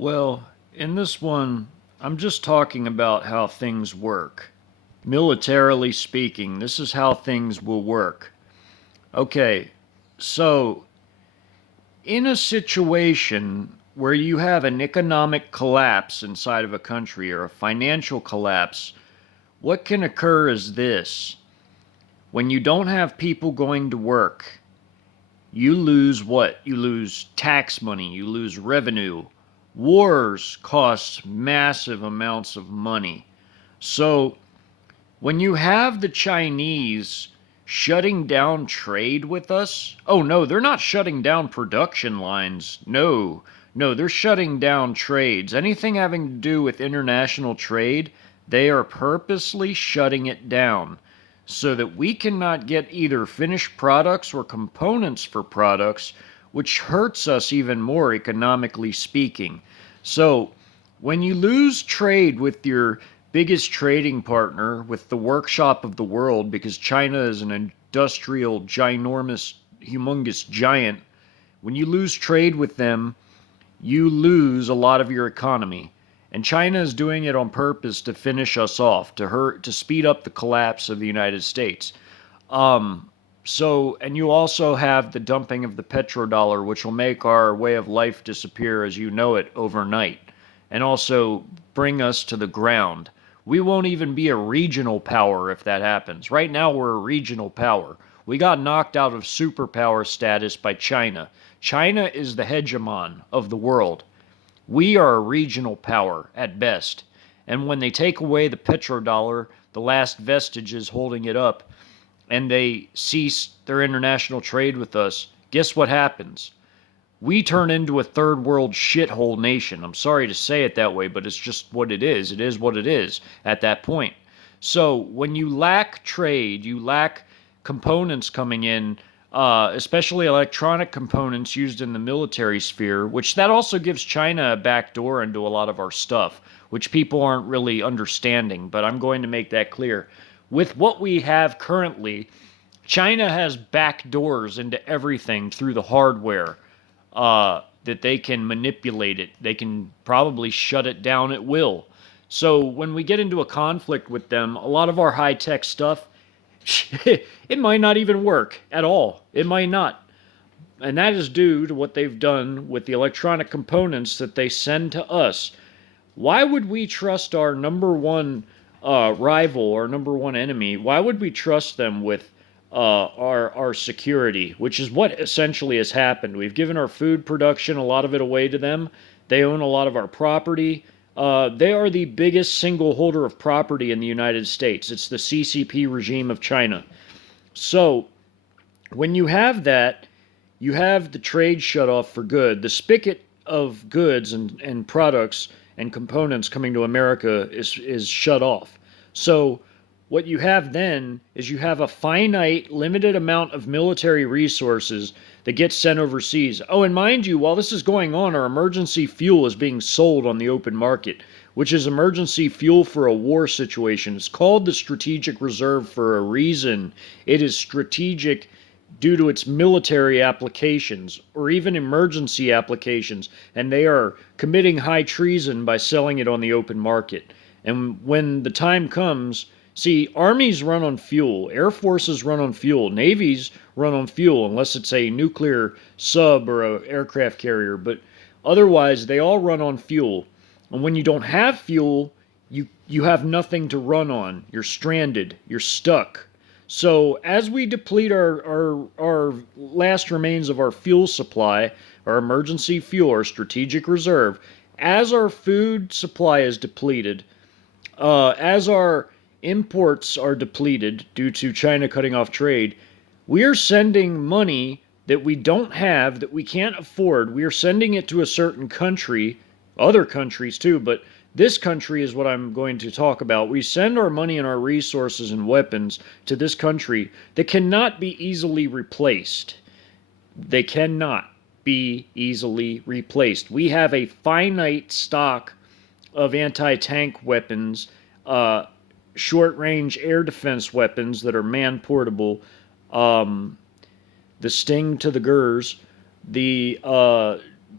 Well, in this one, I'm just talking about how things work. Militarily speaking, this is how things will work. Okay, so in a situation where you have an economic collapse inside of a country or a financial collapse, what can occur is this. When you don't have people going to work, you lose what? You lose tax money, you lose revenue. Wars cost massive amounts of money. So when you have the Chinese shutting down trade with us, oh no, they're not shutting down production lines. No, no, they're shutting down trades. Anything having to do with international trade, they are purposely shutting it down so that we cannot get either finished products or components for products, which hurts us even more economically speaking. So, when you lose trade with your biggest trading partner, with the workshop of the world, because China is an industrial, ginormous, humongous giant, when you lose trade with them, you lose a lot of your economy. And China is doing it on purpose to finish us off, to speed up the collapse of the United States. And you also have the dumping of the petrodollar, which will make our way of life disappear as you know it overnight, and also bring us to the ground. We won't even be a regional power if that happens. Right now, we're a regional power. We got knocked out of superpower status by China. China is the hegemon of the world. We are a regional power at best. And when they take away the petrodollar, the last vestiges holding it up, and they cease their international trade with us, guess what happens? We turn into a third world shithole nation. I'm sorry to say it that way, but it's just what it is. It is what it is at that point. So when you lack trade, you lack components coming in, especially electronic components used in the military sphere, which that also gives China a backdoor into a lot of our stuff, which people aren't really understanding, but I'm going to make that clear. With what we have currently, China has back doors into everything through the hardware, that they can manipulate it. They can probably shut it down at will. So when we get into a conflict with them, a lot of our high tech stuff, it might not even work at all. It might not. And that is due to what they've done with the electronic components that they send to us. Why would we trust our number one rival, our number one enemy? Why would we trust them with our security, which is what essentially has happened? We've given our food production, a lot of it, away to them. They own a lot of our property. They are the biggest single holder of property in the United States. It's the CCP regime of China. So, when you have that, you have the trade shut off for good. The spigot of goods and products and components coming to America is shut off. So, what you have then is you have a finite, limited amount of military resources that gets sent overseas. Oh, and mind you, while this is going on, our emergency fuel is being sold on the open market, which is emergency fuel for a war situation. It's called the strategic reserve for a reason. It is strategic due to its military applications or even emergency applications, and they are committing high treason by selling it on the open market. And when the time comes, see, armies run on fuel, air forces run on fuel, navies run on fuel, unless it's a nuclear sub or an aircraft carrier, but otherwise they all run on fuel. And when you don't have fuel, you have nothing to run on. You're stranded. You're stuck. So as we deplete our last remains of our fuel supply, our emergency fuel, our strategic reserve, as our food supply is depleted, as our imports are depleted due to China cutting off trade, we are sending money that we don't have, that we can't afford. We are sending it to a certain country, other countries too, but this country is what I'm going to talk about. We send our money and our resources and weapons to this country that cannot be easily replaced. They cannot be easily replaced. We have a finite stock of anti-tank weapons, short-range air defense weapons that are man-portable, the Sting to the Gers, the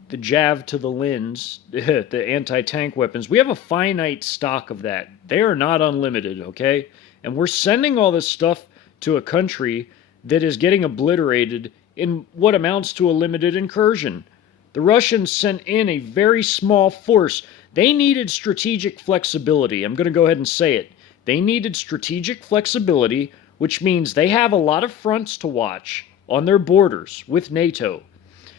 the Jav to the Lins, the anti-tank weapons, we have a finite stock of that. They are not unlimited, okay? And we're sending all this stuff to a country that is getting obliterated in what amounts to a limited incursion. The Russians sent in a very small force. They needed strategic flexibility. I'm going to go ahead and say it. They needed strategic flexibility, which means they have a lot of fronts to watch on their borders with NATO.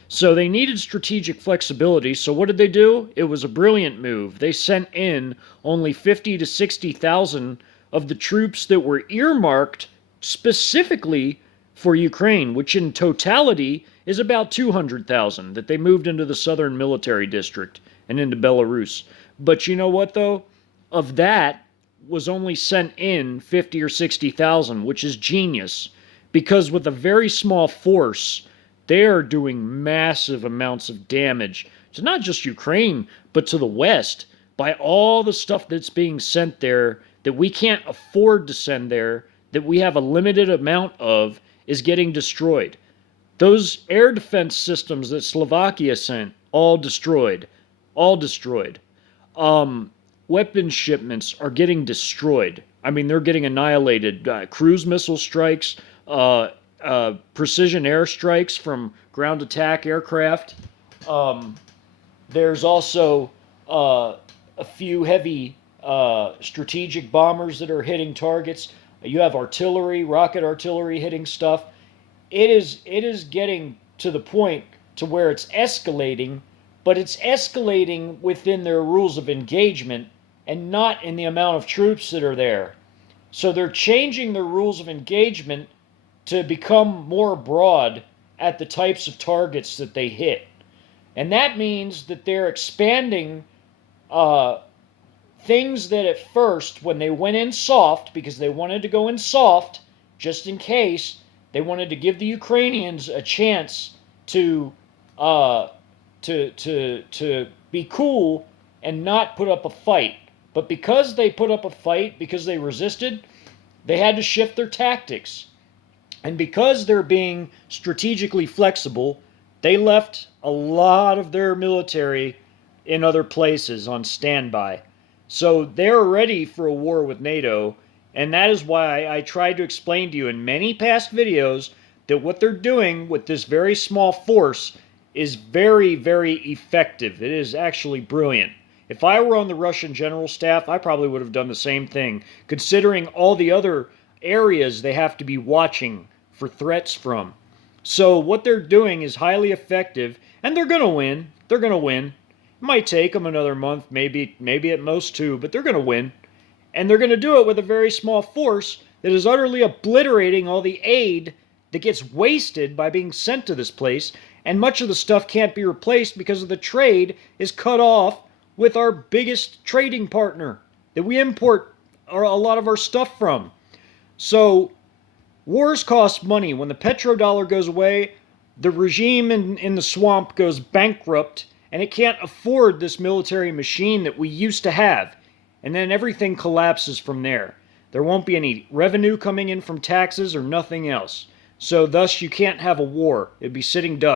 So they needed strategic flexibility. So what did they do? It was a brilliant move. They sent in only 50 to 60,000 of the troops that were earmarked specifically for Ukraine, which in totality is about 200,000 that they moved into the southern military district and into Belarus. But you know what, though? Of that was only sent in 50 or 60,000, which is genius, because with a very small force, they are doing massive amounts of damage to not just Ukraine, but to the West by all the stuff that's being sent there that we can't afford to send there, that we have a limited amount of, is getting destroyed. Those air defense systems that Slovakia sent, all destroyed. All destroyed. Weapons shipments are getting destroyed. I mean, they're getting annihilated. Cruise missile strikes, precision airstrikes from ground attack aircraft. There's also a few heavy strategic bombers that are hitting targets. You have artillery, rocket artillery hitting stuff. It is getting to the point to where it's escalating, but it's escalating within their rules of engagement and not in the amount of troops that are there. So they're changing their rules of engagement to become more broad at the types of targets that they hit. And that means that they're expanding things that at first, when they went in soft, because they wanted to go in soft, just in case, they wanted to give the Ukrainians a chance to be cool and not put up a fight. But because they put up a fight, because they resisted, they had to shift their tactics. And because they're being strategically flexible, they left a lot of their military in other places on standby. So they're ready for a war with NATO, and that is why I tried to explain to you in many past videos that what they're doing with this very small force is very, very effective. It is actually brilliant. If I were on the Russian general staff, I probably would have done the same thing, considering all the other areas they have to be watching for threats from. So what they're doing is highly effective, and they're going to win. They're going to win. It might take them another month, maybe at most 2, but they're going to win. And they're going to do it with a very small force that is utterly obliterating all the aid that gets wasted by being sent to this place, and much of the stuff can't be replaced because of the trade is cut off with our biggest trading partner that we import a lot of our stuff from. So wars cost money. When the petrodollar goes away, the regime in the swamp goes bankrupt, and it can't afford this military machine that we used to have. And then everything collapses from there. There won't be any revenue coming in from taxes or nothing else. So thus you can't have a war. It'd be sitting ducks.